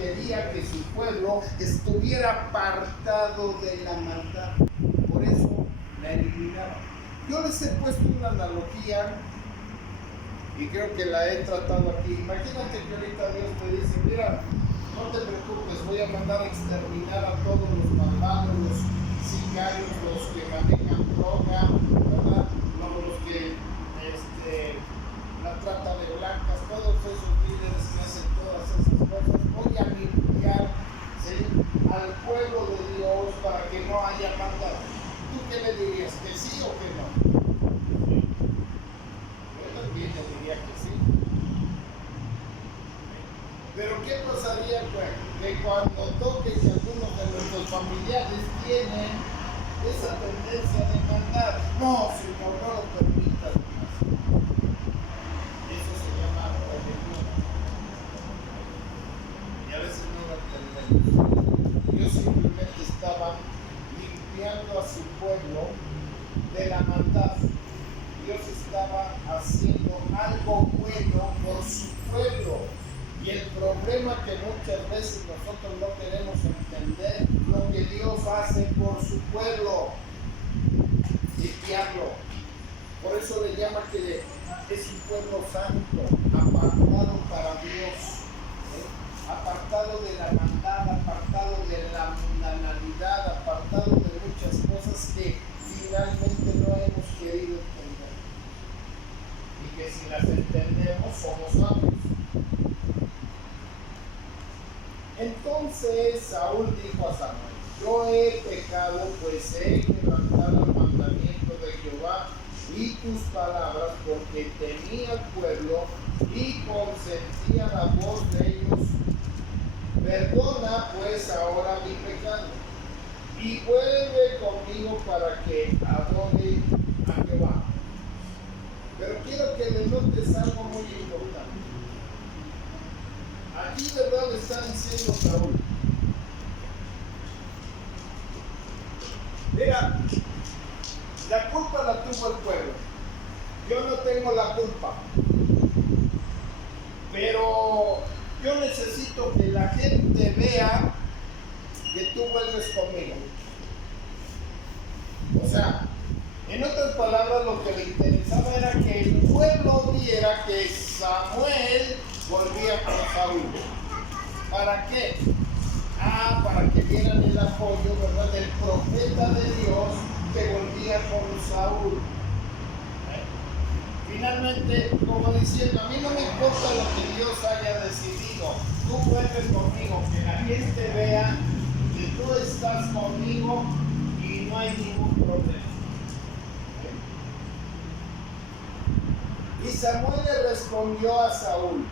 quería que su pueblo estuviera apartado de la maldad. Por eso la eliminaba. Yo les he puesto una analogía y creo que la he tratado aquí. Imagínate que ahorita Dios te dice, mira, no te preocupes, voy a mandar a exterminar a todos los malvados, los sicarios, los que manejan droga, ¿verdad? Los que la trata de blancas, todos esos líderes que hacen todas esas cosas. Voy a limpiar, ¿sí?, al pueblo de Dios para que no haya maldad. ¿Tú qué le dirías? ¿Que sí o que no? Yo también le diría que sí. Pero ¿qué pasaría que cuando toque que algunos de nuestros familiares tienen esa tendencia de mandar? No, Señor, no lo permitas más. Eso se llama rebelión. Y a veces no lo entendemos. Dios simplemente estaba limpiando a su pueblo de la maldad. Dios estaba haciendo algo bueno por su pueblo. Y el problema que muchas veces nosotros no queremos entender lo que Dios hace por su pueblo, limpiarlo. Por eso le llama que es un pueblo santo, apartado para Dios, apartado de la maldad, apartado de la mundanalidad, apartado de muchas cosas que finalmente no hemos querido entender. Y que si las entendemos somos sabios. Entonces Saúl dijo a Samuel, yo he pecado, pues he quebrantado el mandamiento de Jehová y tus palabras, porque temía al pueblo y consentía la voz de ellos. Perdona pues ahora mi pecado y vuelve conmigo para que adore a Jehová. Pero quiero que le notes algo muy importante. Aquí, ¿verdad?, le está diciendo Saúl, mira, la culpa la tuvo el pueblo, yo no tengo la culpa, pero yo necesito que la gente vea que tú vuelves conmigo. O sea, en otras palabras, lo que le interesaba era que el pueblo viera que Samuel volvía con Saúl. ¿Para qué? Para que vieran el apoyo, ¿verdad?, del profeta de Dios que volvía con Saúl. Finalmente, como diciendo, a mí no me importa lo que Dios haya decidido, tú vuelves conmigo, que la gente vea que tú estás conmigo y no hay ningún problema. Y Samuel le respondió a Saúl,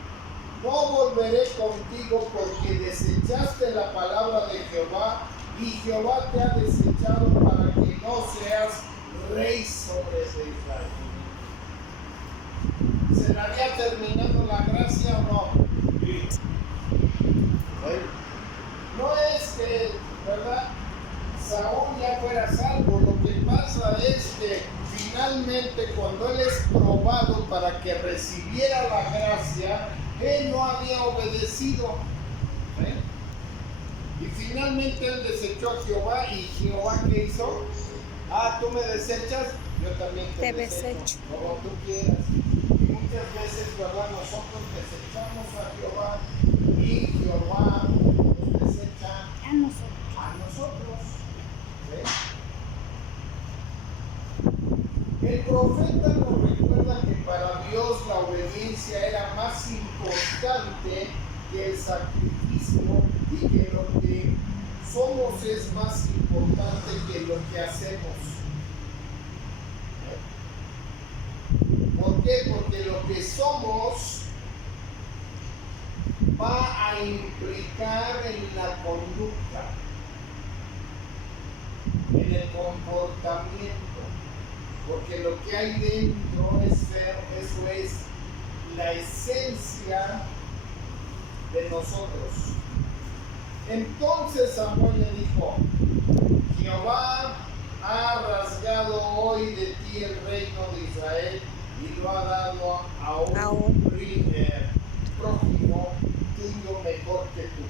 no volveré contigo porque desechaste la palabra de Jehová y Jehová te ha desechado para que no seas rey sobre Israel. ¿Se le había terminado la gracia o no? Sí. No es que, ¿verdad?, Saúl ya fuera salvo. Lo que pasa es que finalmente cuando él es probado para que recibiera la gracia, él no había obedecido. Y finalmente él desechó a Jehová. ¿Y Jehová qué hizo? Tú me desechas, yo también te desecho. Como tú quieras. Y muchas veces, ¿verdad?, nosotros desechamos a Jehová y Jehová nos desecha a nosotros. El profeta nos recuerda que para Dios la obediencia era más importante que el sacrificio y que lo que somos es más importante que lo que hacemos. ¿Por qué? Porque lo que somos va a implicar en la conducta, en el comportamiento. Porque lo que hay dentro eso es la esencia de nosotros. Entonces Samuel le dijo, Jehová ha rasgado hoy de ti el reino de Israel y lo ha dado a un prójimo tuyo mejor que tú.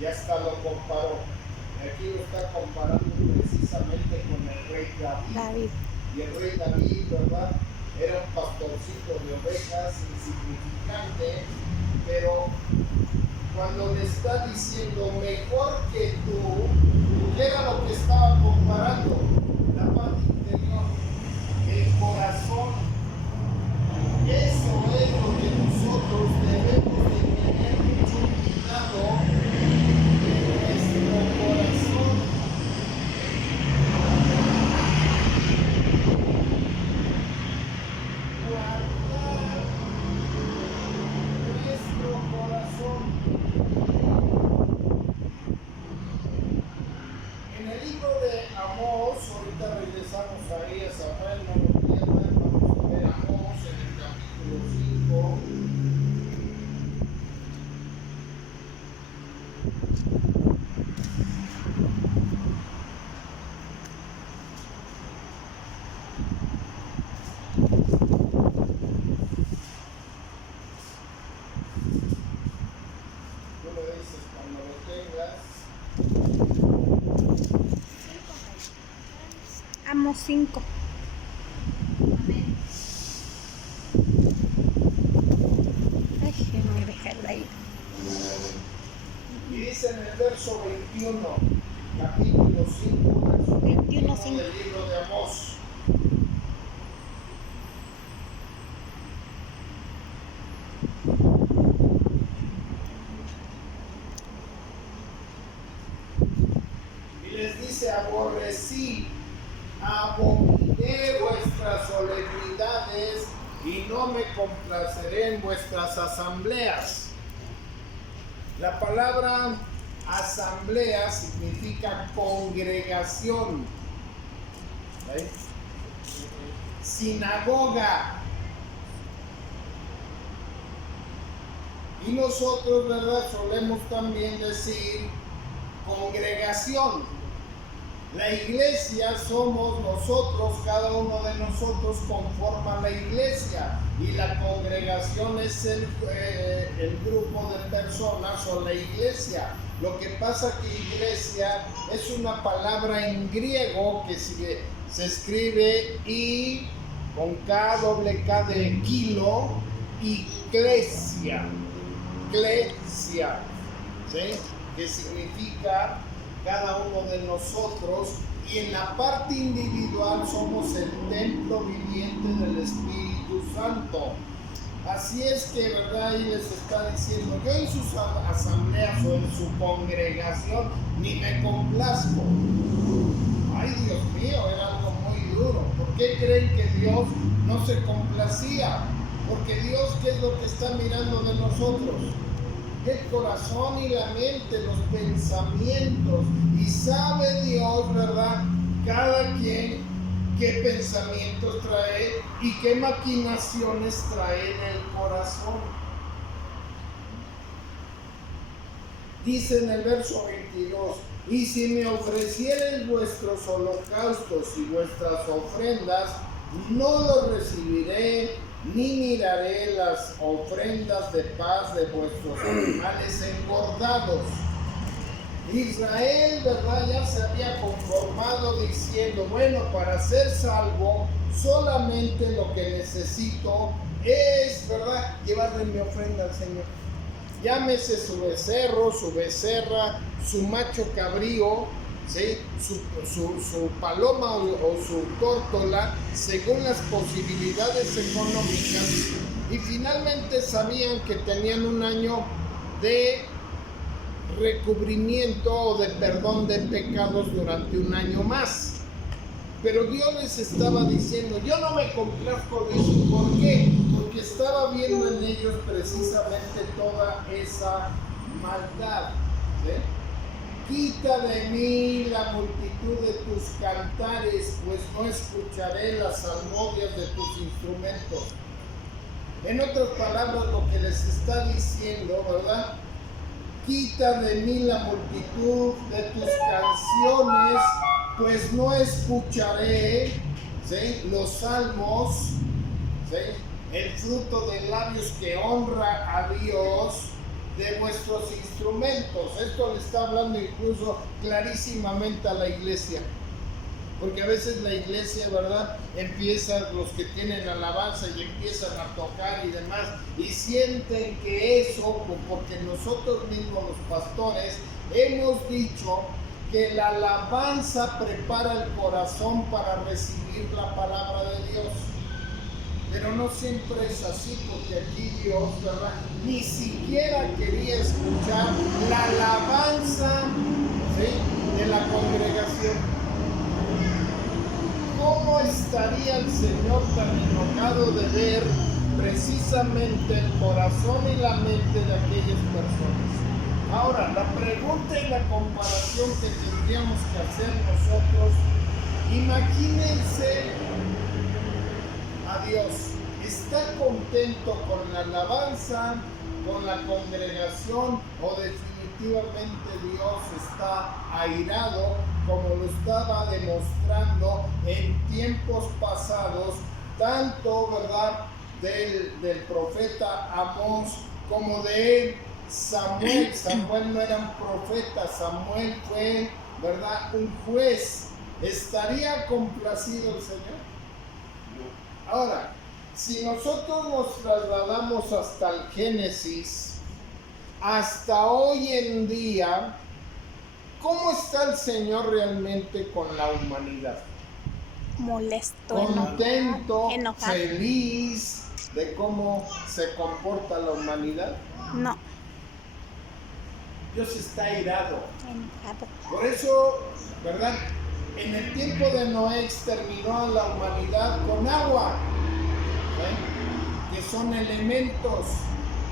y hasta lo comparó. Aquí lo está comparando precisamente con el rey David. Y el rey David, ¿verdad? Era un pastorcito de ovejas, insignificante, pero cuando le está diciendo mejor que tú, ¿qué era lo que estaba comparando? La parte interior, el corazón. Eso es lo que nosotros debemos de tener mucho cuidado en nuestro corazón. Guardar nuestro corazón. En el libro de Amós, ahorita regresamos ahí a Samuel, no lo pierdan, vamos a ver Amós en el capítulo 5. Tú me dices cuando lo tengas. Amós 5. Déjenme dejarla ahí. Y dice en el verso 21, capítulo 5, verso 21 5. del libro de Amós. Y les dice, abominé vuestras solemnidades y no me complaceré en vuestras asambleas. La palabra asamblea significa congregación, ¿sí? Sinagoga. Y nosotros, ¿verdad? Solemos también decir congregación. La iglesia somos nosotros, cada uno de nosotros conforma la iglesia, y la congregación es el grupo de personas o la iglesia. Lo que pasa que iglesia es una palabra en griego que se escribe I con K, doble K de kilo, iglesia, ¿sí? Que significa cada uno de nosotros, y en la parte individual somos el templo viviente del Espíritu Santo. Así es que, ¿verdad? Ahí les está diciendo, yo en sus asambleas o en su congregación ni me complazco. Ay, Dios mío, era algo muy duro. ¿Por qué creen que Dios no se complacía? Porque Dios, ¿qué es lo que está mirando de nosotros? El corazón y la mente, los pensamientos, y sabe Dios, ¿verdad? Cada quien qué pensamientos trae y qué maquinaciones trae en el corazón. Dice en el verso 22, y si me ofreciereis vuestros holocaustos y vuestras ofrendas, no los recibiré, ni miraré las ofrendas de paz de vuestros animales engordados. Israel, ¿verdad? Ya se había conformado diciendo, bueno, para ser salvo, solamente lo que necesito es, ¿verdad?, llevarle mi ofrenda al Señor. Llámese su becerro, su becerra, su macho cabrío, ¿sí? su paloma o su tórtola, según las posibilidades económicas. Y finalmente sabían que tenían un año de recubrimiento o de perdón de pecados durante un año más. Pero Dios les estaba diciendo, yo no me complazco de eso. ¿Por qué? Porque estaba viendo en ellos precisamente toda esa maldad, ¿sí? Quita de mí la multitud de tus cantares, pues no escucharé las salmodias de tus instrumentos. En otras palabras, lo que les está diciendo, ¿verdad? Quita de mí la multitud de tus canciones, pues no escucharé, ¿sí?, los salmos, ¿sí?, el fruto de labios que honra a Dios, de vuestros instrumentos. Esto le está hablando incluso clarísimamente a la iglesia. Porque a veces la iglesia, ¿verdad? Empieza, los que tienen alabanza y empiezan a tocar y demás, y sienten que eso, porque nosotros mismos los pastores hemos dicho que la alabanza prepara el corazón para recibir la palabra de Dios. Pero no siempre es así, porque aquí Dios, ¿verdad?, ni siquiera quería escuchar la alabanza, ¿sí?, de la congregación. ¿Cómo estaría el Señor tan enojado de ver precisamente el corazón y la mente de aquellas personas? Ahora, la pregunta y la comparación que tendríamos que hacer nosotros, imagínense a Dios, ¿está contento con la alabanza, con la congregación, o definitivamente Dios está airado, como lo estaba demostrando en tiempos pasados, tanto, ¿verdad?, del profeta Amós como de Samuel? Samuel no era un profeta, Samuel fue, ¿verdad?, un juez. ¿Estaría complacido el Señor? Ahora, si nosotros nos trasladamos hasta el Génesis, hasta hoy en día, ¿cómo está el Señor realmente con la humanidad? Molesto, ¿Contento, enojado, feliz de cómo se comporta la humanidad? No. Dios está airado. Enojado. Por eso, ¿verdad?, en el tiempo de Noé exterminó a la humanidad con agua, ¿sí?, que son elementos.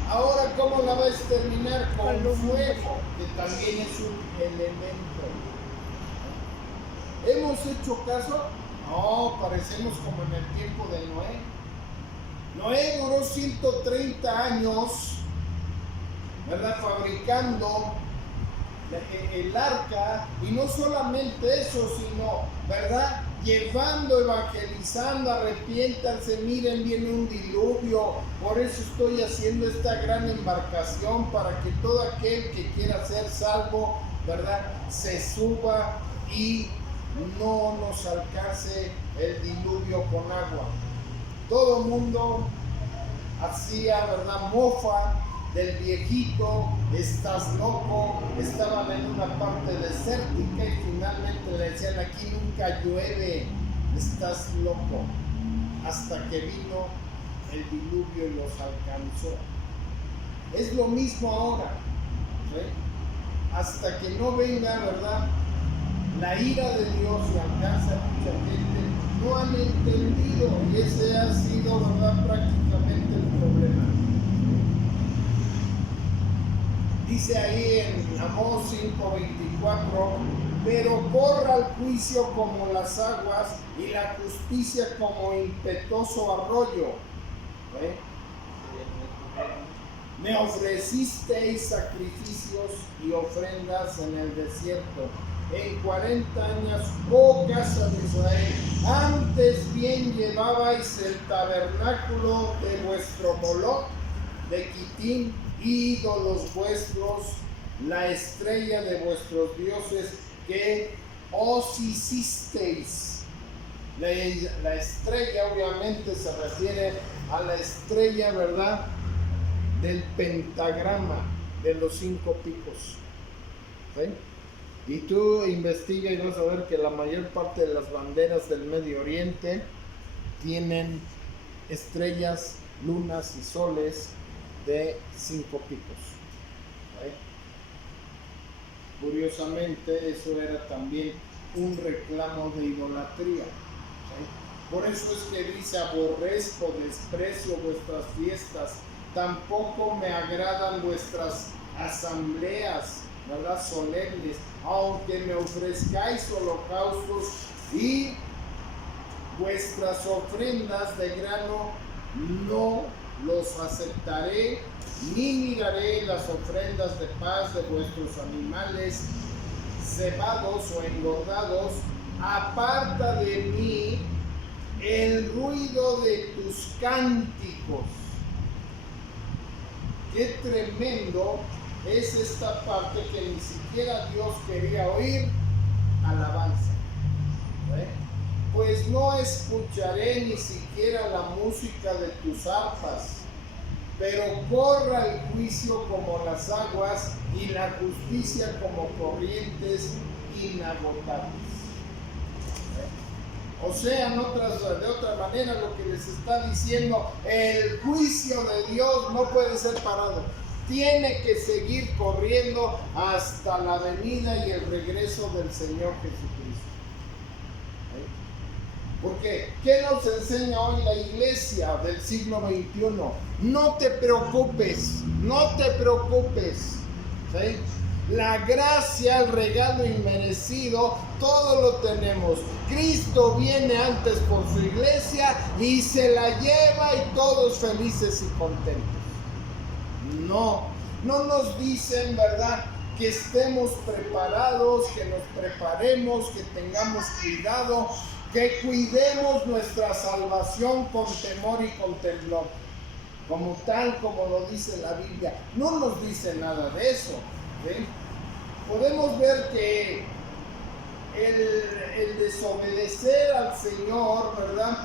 Ahora, ¿cómo la va a exterminar? Con fuego, que también es un elemento. ¿Hemos hecho caso? No, parecemos como en el tiempo de Noé. Noé duró 130 años, ¿verdad?, fabricando el arca, y no solamente eso, sino, ¿verdad?, llevando, evangelizando, arrepiéntanse, miren, viene un diluvio, por eso estoy haciendo esta gran embarcación, para que todo aquel que quiera ser salvo, ¿verdad?, se suba y no nos alcance el diluvio con agua. Todo el mundo hacía, ¿verdad?, mofa del viejito, estás loco. Estaban en una parte desértica y finalmente le decían: aquí nunca llueve, estás loco. Hasta que vino el diluvio y los alcanzó. Es lo mismo ahora, ¿sí? Hasta que no venga, ¿verdad?, la ira de Dios y alcanza a mucha gente, no han entendido, y ese ha sido, ¿verdad?, prácticamente el problema. Dice ahí en Amós 5:24: pero corra el juicio como las aguas y la justicia como impetuoso arroyo. ¿Eh? Me ofrecisteis sacrificios y ofrendas en el desierto, en 40 años, oh casa de Israel. Antes bien llevabais el tabernáculo de vuestro Moloch, de Quitín, ídolos vuestros, la estrella de vuestros dioses que os hicisteis. La estrella obviamente se refiere a la estrella, ¿verdad?, del pentagrama de los 5 picos. ¿Sí? Y tú investiga y vas a ver que la mayor parte de las banderas del Medio Oriente tienen estrellas, lunas y soles de 5 picos. ¿Sí? Curiosamente, eso era también un reclamo de idolatría. ¿Sí? Por eso es que dice: aborrezco, desprecio vuestras fiestas, tampoco me agradan vuestras asambleas, ¿verdad?, solemnes. Aunque me ofrezcáis holocaustos y vuestras ofrendas de grano, no los aceptaré, ni miraré las ofrendas de paz de vuestros animales cebados o engordados. Aparta de mí el ruido de tus cánticos. qué tremendo es esta parte que ni siquiera Dios quería oír alabanza. ¿Eh? Pues no escucharé ni siquiera la música de tus arpas, pero corra el juicio como las aguas y la justicia como corrientes inagotables. O sea, de otra manera, lo que les está diciendo, el juicio de Dios no puede ser parado. Tiene que seguir corriendo hasta la venida y el regreso del Señor Jesucristo. Porque, ¿qué nos enseña hoy la iglesia del siglo XXI? No te preocupes, no te preocupes. ¿Sí? La gracia, el regalo inmerecido, todo lo tenemos. Cristo viene antes por su iglesia y se la lleva y todos felices y contentos. No nos dicen, ¿verdad?, que estemos preparados, que nos preparemos, que tengamos cuidado, que cuidemos nuestra salvación con temor y con temblor, como tal como lo dice la Biblia. No nos dice nada de eso. ¿Sí? Podemos ver que el desobedecer al Señor, ¿verdad?,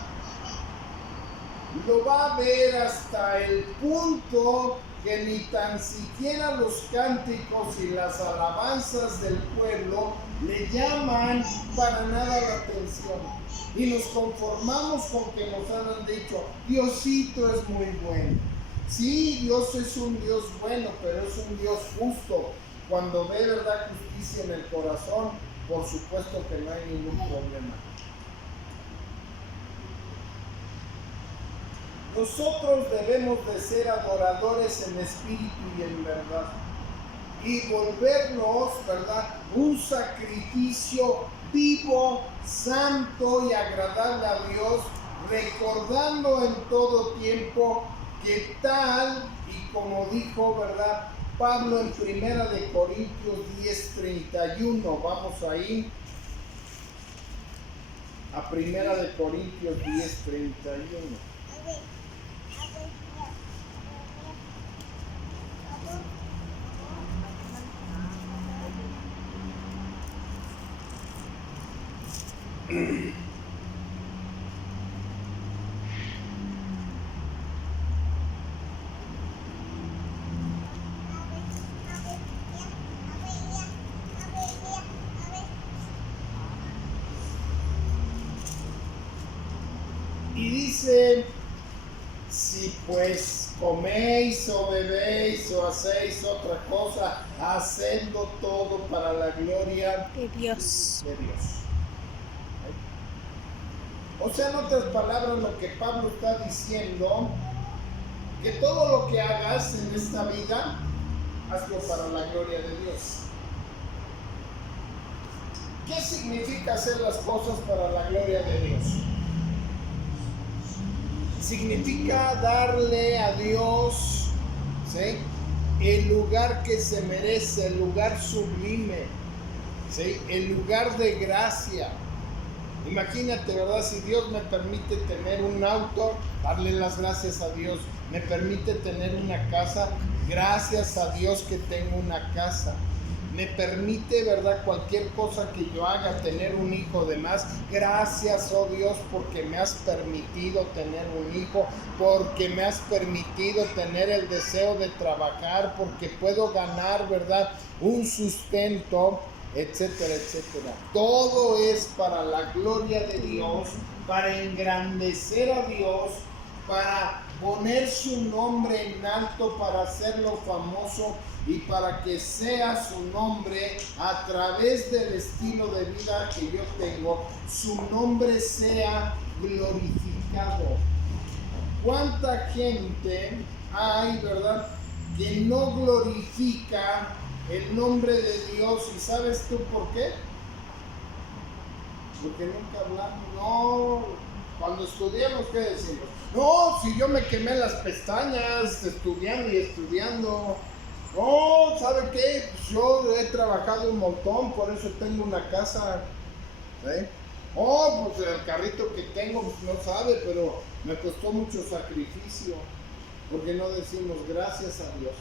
lo va a ver hasta el punto que ni tan siquiera los cánticos y las alabanzas del pueblo le llaman para nada la atención. Y nos conformamos con que nos hayan dicho, Diosito es muy bueno. Sí, Dios es un Dios bueno, pero es un Dios justo. Cuando ve, ¿verdad?, justicia en el corazón, por supuesto que no hay ningún problema. Nosotros debemos de ser adoradores en espíritu y en verdad, y volvernos, ¿verdad?, un sacrificio vivo, santo y agradable a Dios, recordando en todo tiempo que tal y como dijo, ¿verdad?, Pablo en 1 Corintios 10:31, vamos ahí a 1 Corintios 10:31. Y dice, si pues coméis o bebéis o hacéis otra cosa, hacedlo todo para la gloria de Dios. O sea, en otras palabras, lo que Pablo está diciendo, que todo lo que hagas en esta vida, hazlo para la gloria de Dios. ¿Qué significa hacer las cosas para la gloria de Dios? Significa darle a Dios, ¿sí?, el lugar que se merece, el lugar sublime, ¿sí?, el lugar de gracia. Imagínate, ¿verdad?, si Dios me permite tener un auto, darle las gracias a Dios. Me permite tener una casa, gracias a Dios que tengo una casa. Me permite, ¿verdad?, cualquier cosa que yo haga, tener un hijo de más. Gracias, oh Dios, porque me has permitido tener un hijo, porque me has permitido tener el deseo de trabajar, porque puedo ganar, ¿verdad?, un sustento, etcétera, etcétera. Todo es para la gloria de Dios, para engrandecer a Dios, para poner su nombre en alto, para hacerlo famoso y para que sea su nombre, a través del estilo de vida que yo tengo, su nombre sea glorificado. ¿Cuánta gente hay, verdad, que no glorifica el nombre de Dios? ¿Y sabes tú por qué? Porque nunca hablamos. No, cuando estudiamos, ¿qué decimos? No, si yo me quemé las pestañas estudiando y estudiando. No, ¿sabe qué? Pues yo he trabajado un montón, por eso tengo una casa. ¿Sí? Oh, pues el carrito que tengo, pues no sabe, pero me costó mucho sacrificio. Porque no decimos gracias a Dios.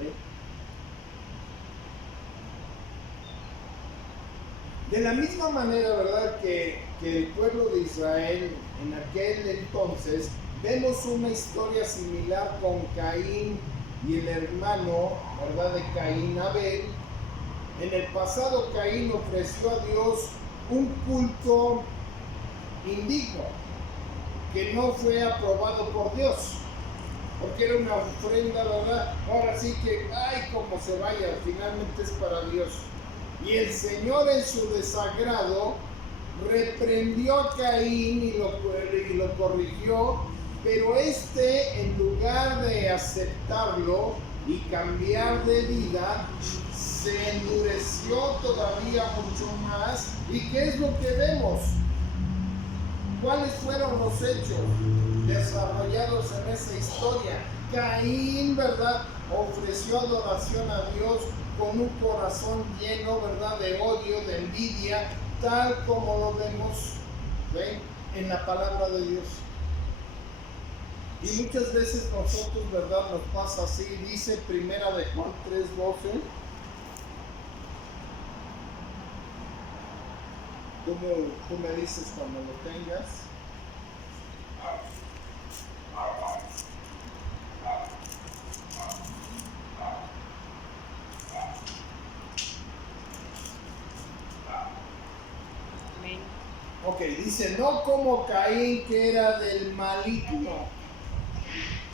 ¿Sí? De la misma manera, ¿verdad? Que el pueblo de Israel en aquel entonces, vemos una historia similar con Caín y el hermano, ¿verdad? De Caín, Abel. En el pasado Caín ofreció a Dios un culto indigno que no fue aprobado por Dios, porque era una ofrenda, ¿verdad? Ahora sí que, ay, como se vaya, finalmente es para Dios. Y el Señor en su desagrado reprendió a Caín y lo corrigió, pero en lugar de aceptarlo y cambiar de vida, se endureció todavía mucho más. ¿Y qué es lo que vemos? ¿Cuáles fueron los hechos desarrollados en esa historia? Caín, ¿verdad?, ofreció adoración a Dios con un corazón lleno, ¿verdad?, de odio, de envidia, tal como lo vemos, ¿sí?, en la palabra de Dios. Y muchas veces nosotros, ¿verdad?, nos pasa así. Dice Primera de Juan 3:12. Tú me dices cuando lo tengas. Ok, dice, no como Caín, que era del maligno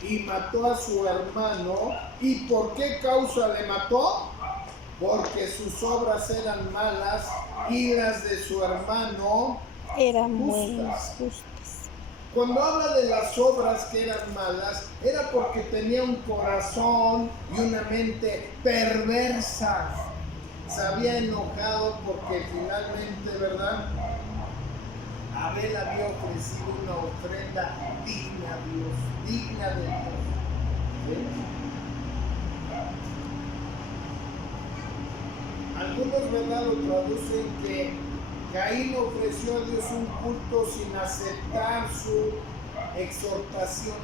y mató a su hermano. ¿Y por qué causa le mató? Porque sus obras eran malas y las de su hermano Eran muy justas. justas. Cuando habla de las obras que eran malas, era porque tenía un corazón y una mente perversa. Se había enojado porque finalmente, ¿verdad?, Abel había ofrecido una ofrenda digna a Dios, digna de Dios. ¿Sí? Algunos, ¿verdad?, lo traducen que Caín ofreció a Dios un culto sin aceptar su exhortación.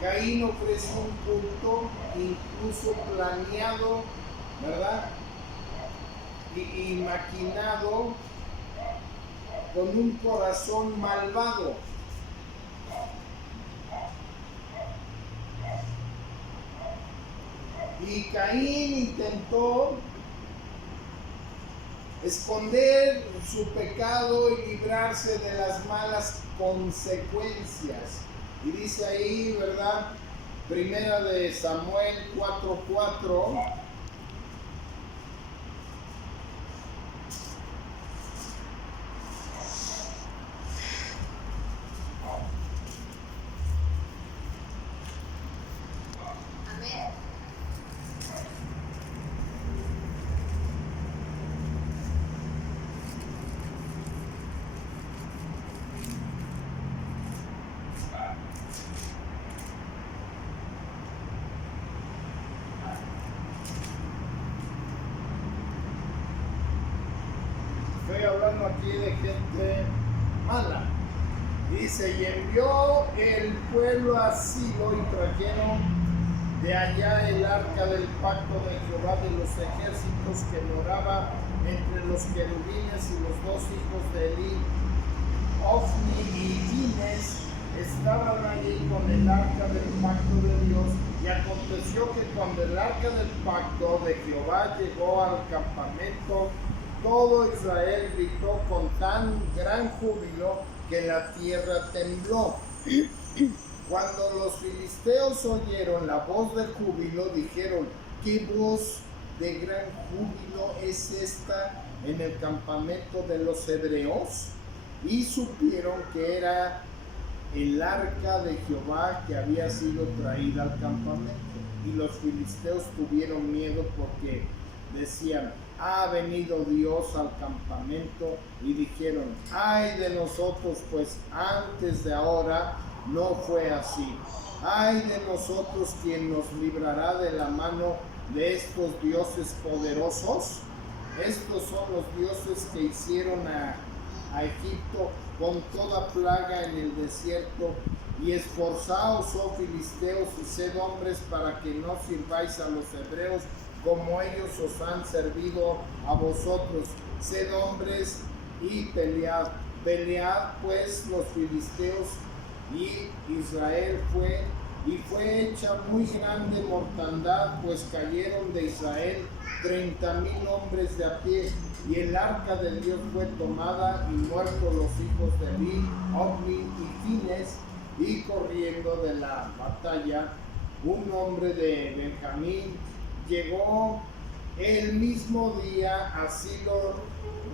Caín ofreció un culto incluso planeado, ¿verdad?, y maquinado con un corazón malvado. Y Caín intentó esconder su pecado y librarse de las malas consecuencias. Y dice ahí, ¿verdad?, Primera de Samuel 4:4. Estoy hablando aquí de gente mala. Dice, y envió el pueblo a Silo y trajeron de allá el arca del pacto de Jehová de los ejércitos, que moraba entre los querubines, y los dos hijos de Eli, Ofni y Fines, estaban allí con el arca del pacto de Dios. Y aconteció que cuando el arca del pacto de Jehová llegó al campamento, todo Israel gritó con tan gran júbilo que la tierra tembló. Cuando los filisteos oyeron la voz de júbilo, dijeron, ¿qué voz de gran júbilo es esta en el campamento de los hebreos? Y supieron que era el arca de Jehová que había sido traída al campamento. Y los filisteos tuvieron miedo porque decían, ha venido Dios al campamento, y dijeron, ay de nosotros, pues antes de ahora no fue así. Ay de nosotros, ¿quién nos librará de la mano de estos dioses poderosos? Estos son los dioses que hicieron a Egipto con toda plaga en el desierto y esforzaos, oh filisteos, y sed hombres para que no sirváis a los hebreos como ellos os han servido a vosotros. Sed hombres y pelead. Pelead pues los filisteos, y Israel fue hecha muy grande mortandad, pues cayeron de Israel 30,000 hombres de a pie, y el arca de Dios fue tomada, y muertos los hijos de Eli, Ofni y Fines, y corriendo de la batalla, un hombre de Benjamín llegó el mismo día a Silo,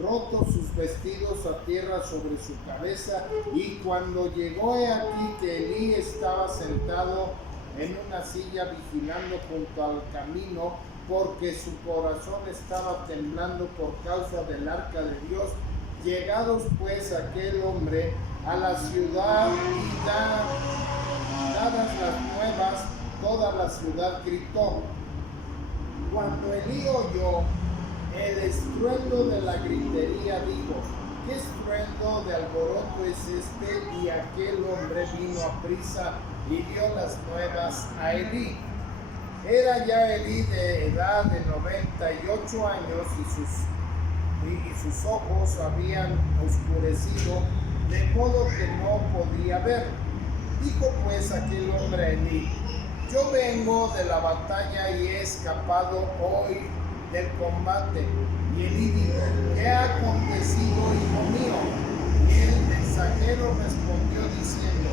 rotos sus vestidos a tierra sobre su cabeza, y cuando llegó he aquí que Elí estaba sentado en una silla vigilando junto al camino, porque su corazón estaba temblando por causa del arca de Dios. Llegados pues aquel hombre a la ciudad y dadas las nuevas, toda la ciudad gritó. Cuando Elí oyó el estruendo de la gritería, dijo: ¿qué estruendo de alboroto es este? Y aquel hombre vino a prisa y dio las nuevas a Elí. Era ya Elí de edad de 98 años y sus ojos habían oscurecido, de modo que no podía ver. Dijo pues aquel hombre a Elí: yo vengo de la batalla y he escapado hoy del combate. Y Elí dijo: ¿qué ha acontecido, hijo mío? Y el mensajero respondió diciendo: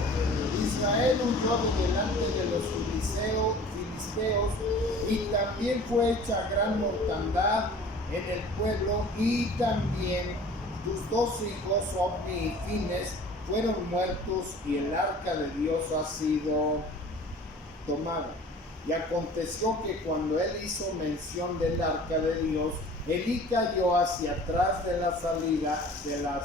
Israel huyó de delante de los filisteos, y también fue hecha gran mortandad en el pueblo, y también tus dos hijos, Ofni y Fines, fueron muertos, y el arca de Dios ha sido tomada. Y aconteció que cuando él hizo mención del arca de Dios, Elí cayó hacia atrás de la salida de la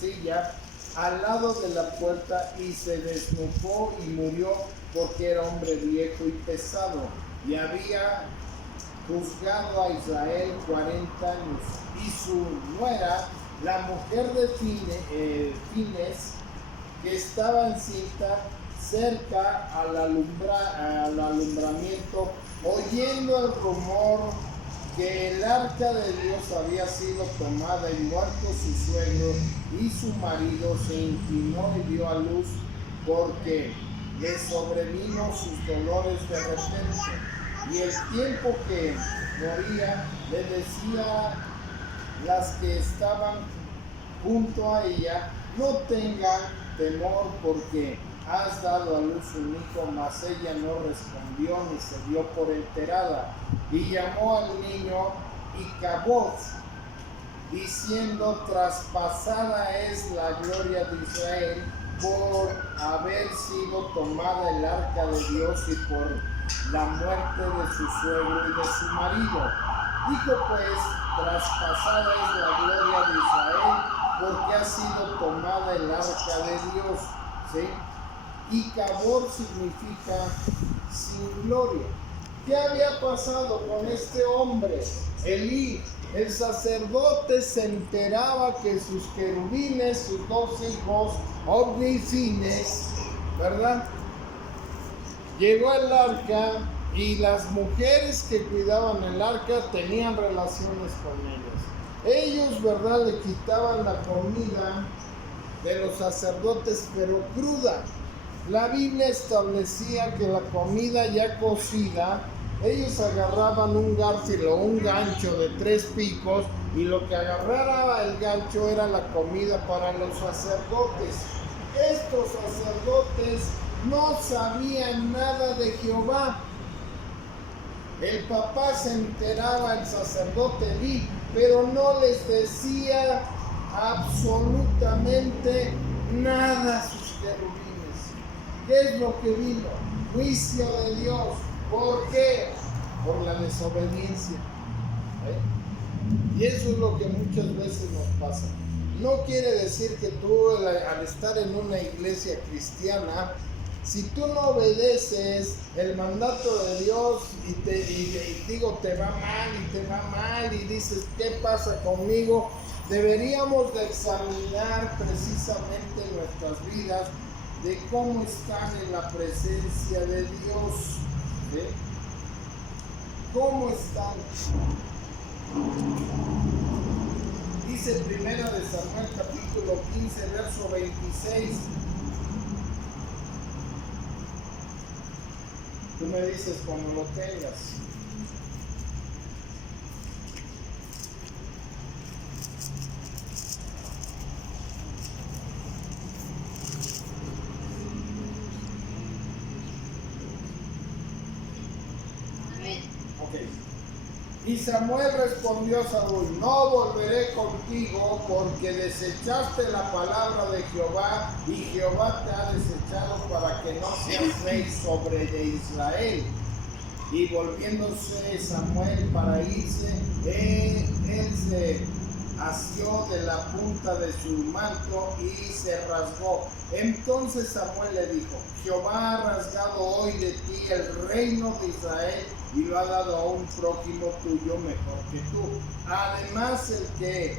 silla, al lado de la puerta, y se desnudó y murió, porque era hombre viejo y pesado, y había juzgado a Israel 40 años. Y su nuera, la mujer de Fines, que estaba encinta, cerca al alumbramiento, oyendo el rumor que el arca de Dios había sido tomada y muerto su suegro y su marido, se inclinó y dio a luz, porque le sobrevino sus dolores de repente. Y el tiempo que moría, le decía las que estaban junto a ella: no tengan temor, porque has dado a luz un hijo. Mas ella no respondió ni se dio por enterada, y llamó al niño Icabod, diciendo: traspasada es la gloria de Israel por haber sido tomada el arca de Dios y por la muerte de su suegro y de su marido. Dijo pues: traspasada es la gloria de Israel porque ha sido tomada el arca de Dios. ¿Sí? Y Cabor significa sin gloria. ¿Qué había pasado con este hombre? Elí, el sacerdote, se enteraba que sus querubines, sus dos hijos, Ofni y Fines, ¿verdad? Llegó el arca, y las mujeres que cuidaban el arca tenían relaciones con ellos. Ellos, ¿verdad?, le quitaban la comida de los sacerdotes, pero cruda. La Biblia establecía que la comida ya cocida, ellos agarraban un garfio o un gancho de 3 picos, y lo que agarraba el gancho era la comida para los sacerdotes. Estos sacerdotes no sabían nada de Jehová. El papá se enteraba, el sacerdote Elí, pero no les decía absolutamente nada a sus querubines. ¿Qué es lo que vino? Juicio de Dios. ¿Por qué? Por la desobediencia. Y eso es lo que muchas veces nos pasa. No quiere decir que tú, al estar en una iglesia cristiana, si tú no obedeces el mandato de Dios y te va mal y dices: ¿qué pasa conmigo? Deberíamos de examinar precisamente nuestras vidas, de cómo están en la presencia de Dios. ¿Sí? ¿Cómo están? Dice Primera de Samuel capítulo 15, verso 26. Tú me dices cuando lo tengas. Y Samuel respondió a Saúl: no volveré contigo, porque desechaste la palabra de Jehová, y Jehová te ha desechado para que no seas rey sobre de Israel. Y volviéndose Samuel para irse, él se asió de la punta de su manto y se rasgó. Entonces Samuel le dijo: Jehová ha rasgado hoy de ti el reino de Israel y lo ha dado a un prójimo tuyo mejor que tú. Además, el que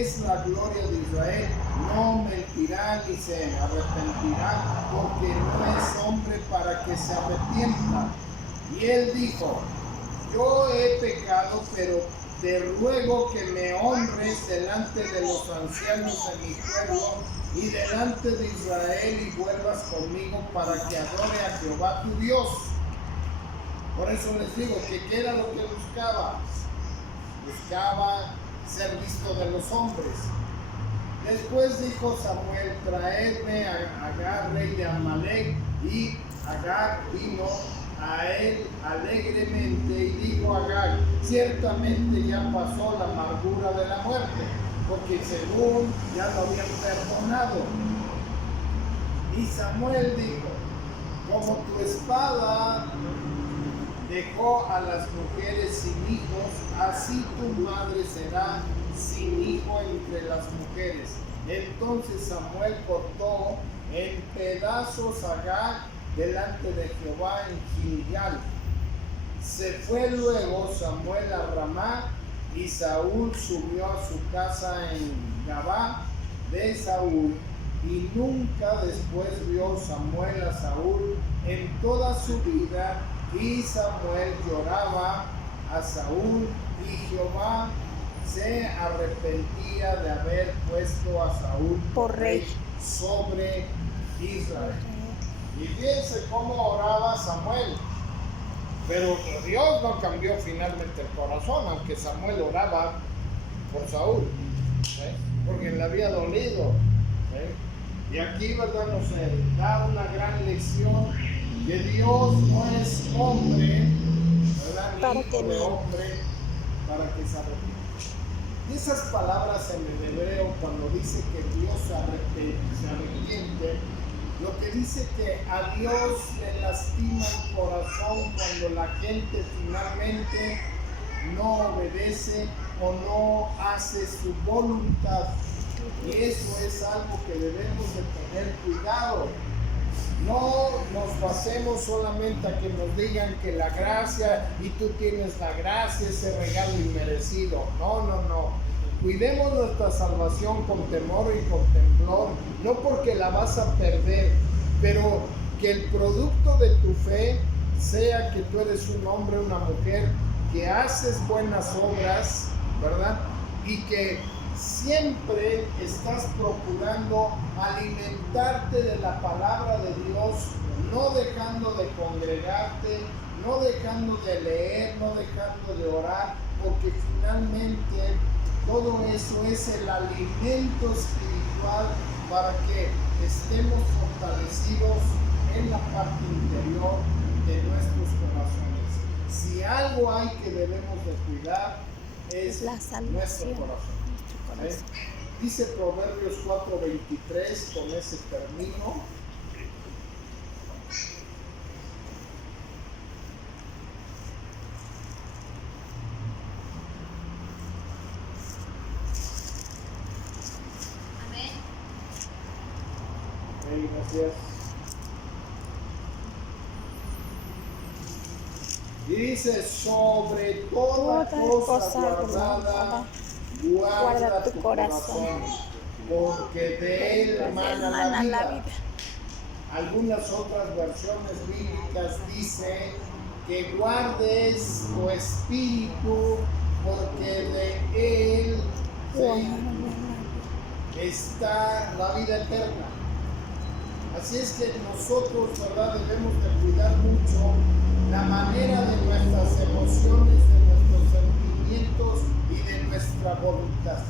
es la gloria de Israel no mentirá ni se arrepentirá, porque no es hombre para que se arrepienta. Y él dijo: yo he pecado, pero te ruego que me honres delante de los ancianos de mi pueblo y delante de Israel, y vuelvas conmigo para que adore a Jehová tu Dios. Por eso les digo que ¿qué era lo que buscaba? Buscaba ser visto de los hombres. Después dijo Samuel: traedme a Agar, rey de Amalek. Y Agar vino a él alegremente, y dijo a Agar: ciertamente ya pasó la amargura de la muerte, porque según ya lo habían perdonado. Y Samuel dijo: como tu espada dejó a las mujeres sin hijos, así tu madre será sin hijo entre las mujeres. Entonces Samuel cortó en pedazos a Agar delante de Jehová en Gilgal. Se fue luego Samuel a Ramá, y Saúl subió a su casa en Gabá de Saúl, y nunca después vio Samuel a Saúl en toda su vida. Y Samuel lloraba a Saúl, y Jehová se arrepentía de haber puesto a Saúl por rey sobre Israel. Y fíjense cómo oraba Samuel. Pero Dios no cambió finalmente el corazón, aunque Samuel oraba por Saúl, porque le había dolido. Y aquí, ¿verdad?, nos da una gran lección que Dios no es hombre, ¿verdad?, ni para hijo que de hombre, para que se arrepienta. Y esas palabras en el hebreo, cuando dice que Dios se arrepiente, lo que dice que a Dios le lastima el corazón cuando la gente finalmente no obedece o no hace su voluntad. Y eso es algo que debemos de tener cuidado. No nos basemos solamente a que nos digan que la gracia, y tú tienes la gracia, ese regalo inmerecido. No. Cuidemos nuestra salvación con temor y con temblor, no porque la vas a perder, pero que el producto de tu fe sea que tú eres un hombre, una mujer, que haces buenas obras, ¿verdad? Y que siempre estás procurando alimentarte de la palabra de Dios, no dejando de congregarte, no dejando de leer, no dejando de orar, porque finalmente todo eso es el alimento espiritual para que estemos fortalecidos en la parte interior de nuestros corazones. Si algo hay que debemos de cuidar es la salvación, nuestro corazón. Dice Proverbios 4:23, con ese termino. Amén. Gracias. Y dice: sobre toda cosa guardada, guarda tu corazón, porque de él emana la la vida. Algunas otras versiones bíblicas dicen que guardes tu espíritu porque de él está la vida eterna. Así es que nosotros, ¿verdad?, debemos de cuidar mucho la manera de nuestras emociones, de nuestros sentimientos y de nuestra voluntad.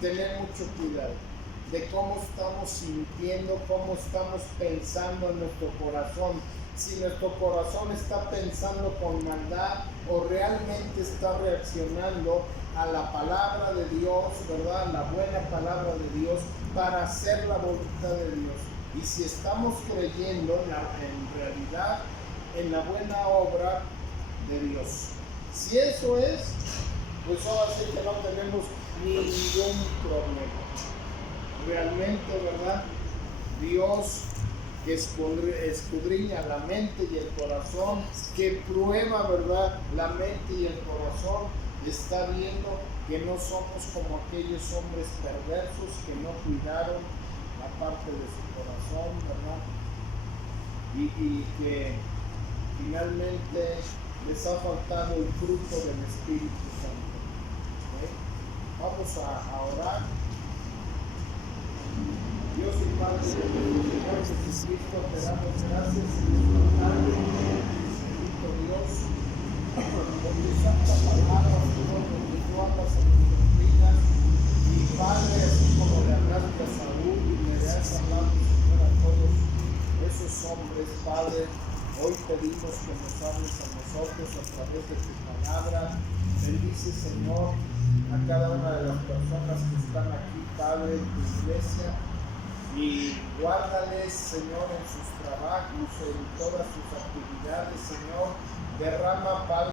Tener mucho cuidado de cómo estamos sintiendo, cómo estamos pensando en nuestro corazón. Si nuestro corazón está pensando con maldad o realmente está reaccionando a la palabra de Dios, ¿verdad? La buena palabra de Dios para hacer la voluntad de Dios. Y si estamos creyendo en realidad en la buena obra de Dios. Si eso es, pues ahora sí que no tenemos ningún problema. Realmente, ¿verdad? Dios que escudriña la mente y el corazón, que prueba, ¿verdad?, la mente y el corazón, está viendo que no somos como aquellos hombres perversos que no cuidaron la parte de su corazón, ¿verdad? Y que finalmente les ha faltado el fruto del Espíritu Santo. ¿Okay? Vamos a orar. Dios y Padre de nuestro Señor Jesucristo, te damos gracias esta tarde, bendito Dios, por tu santa palabra, Señor, donde tú hablas en nuestras vidas. Y Padre, así como le hablaste a Saúl y le has hablado, Señor, a todos esos hombres, Padre, hoy pedimos que nos hables a nosotros a través de tu palabra. Bendice, Señor, a cada una de las personas que están aquí, Padre, en tu iglesia. Y guárdales, Señor, en sus trabajos, en todas sus actividades, Señor. Derrama, Padre,